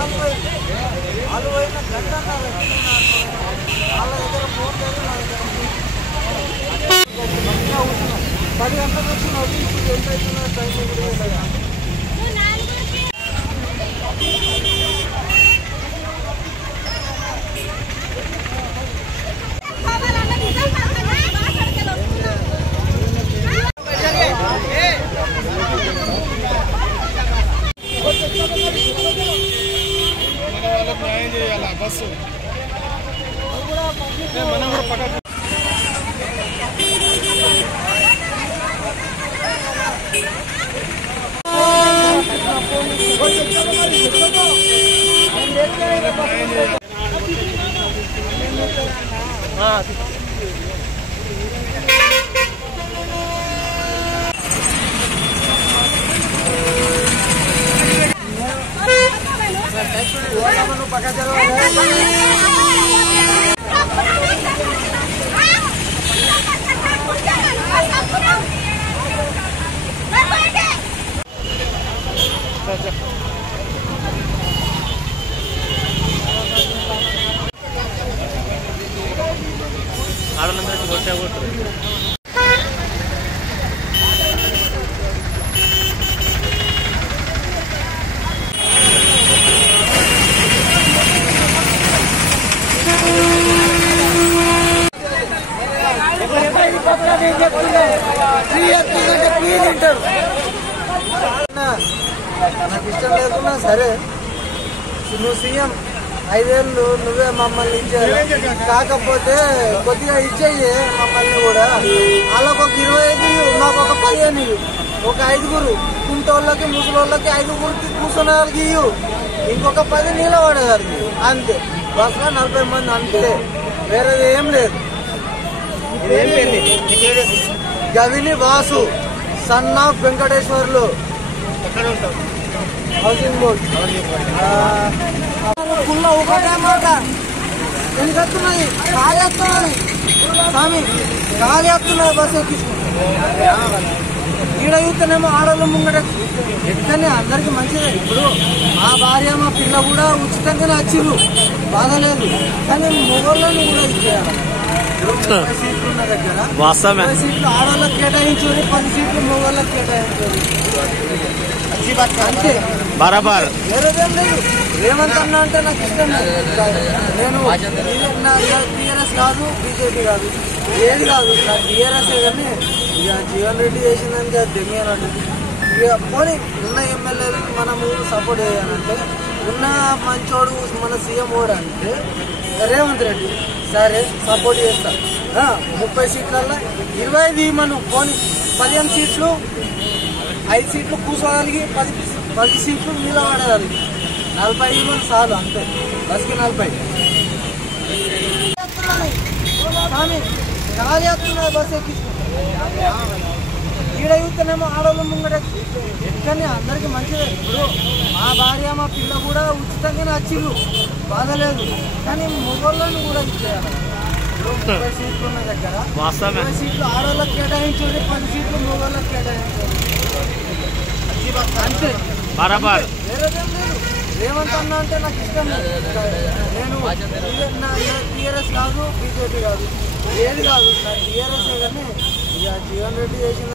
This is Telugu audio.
వాళ్ళు పోయిన గంట వాళ్ళ దగ్గర ఫోన్ లేదు, నా దగ్గర మంచిగా కూర్చున్నాం. 10 గంటలకు వచ్చిన ఇప్పుడు ఎంత అవుతుందో టైం కూడా బస్సు మనం కూడా పక్క ఆడలందరికీ కొట్టే కొట్టు నాకు ఇష్టం లేకున్నా సరే, నువ్వు సీఎం 5 ఏళ్ళు నువ్వే మమ్మల్ని ఇచ్చారు, కాకపోతే కొద్దిగా ఇచ్చేయి మమ్మల్ని కూడా. వాళ్ళకు ఒక 25, మాకు ఒక 15, ఒక 5 కుంటోళ్ళకి ముసలోళ్ళకి 5 కూర్చునే వాళ్ళకి ఇవ్వు, ఇంకొక 10 నిలబడేదానికి అంతే. బస్సులో 40 మంది అంతే, వేరేది ఏం లేదు. Gavini Vasu, son of Venkateswarlu, housing board. పుల్ల ఒకటే మాట ఎందుకున్నది, గాలి వస్తున్నది స్వామి, గాలి వస్తున్నది. బస్సు ఎక్కించుకుంటాం ఈడ చూస్తేనేమో ఆడవాళ్ళు ముంగట ఎక్కడనే అందరికి మంచిదే. ఇప్పుడు మా భార్య మా పిల్ల కూడా ఉచితంగానే వచ్చిర్రు, బాధలేదు. కానీ మొగోళ్ళని కూడా ఇచ్చేయాలి. 30 సీట్లు ఉన్న దగ్గర 30 సీట్లు ఆడవాళ్ళకి కేటాయించారు, 10 సీట్లు మొగోళ్ళకి కేటాయించారు అంతే, బరాబర్. వేరేదేం లేదు. రేవంత్ అన్న అంటే నాకు ఇష్టం లేదు. నేను టీఆర్ఎస్ కాదు, బీజేపీ కాదు, ఏది కాదు, నాకు టీఆర్ఎస్ కానీ ఇక జీవన్ రెడ్డి చేసిందని దెంగేనండి. ఇక పోనీ ఉన్న ఎమ్మెల్యేలకి మనము సపోర్ట్ చేయాలంటే, ఉన్న మంచోడు మన సీఎం కూడా అంటే రేవంత్ రెడ్డి, సరే సపోర్ట్ చేస్తా. 30 సీట్లల్లో 25 ఇవ్వను, పోనీ 15 సీట్లు, 5 సీట్లు కూర్చోగలిగి 10 సీట్లు నిలబడగలిగి 40 ఇవ్వను చాలు అంతే. బస్కి 40 కానీ గాలి వస్తున్నది. బస్సు ఎక్కించుకుంటాం ఈడ చూస్తేనేమో ఆడవాళ్ళు ముంగట ఎక్కడనే అందరికి మంచిదే. ఇప్పుడు మా భార్య మా పిల్ల కూడా ఉచితంగానే వచ్చిర్రు, బాధలేదు. కానీ మొగోళ్ళని కూడా ఇచ్చేయాలి. 30 సీట్లు ఉన్న దగ్గర 30 సీట్లు ఆడవాళ్ళకి కేటాయించండి, 10 సీట్లు మొగోళ్ళకి కేటాయించండి అంతే, బరాబర్. వేరేదేం లేదు. రేవంత్ అన్న అంటే నాకు ఇష్టం లేదు. నేను టీఆర్ఎస్ కాదు, బీజేపీ కాదు, ఏది కాదు, నాకు టీఆర్ఎస్ కానీ ఇక జీవన్ రెడ్డి చేసిన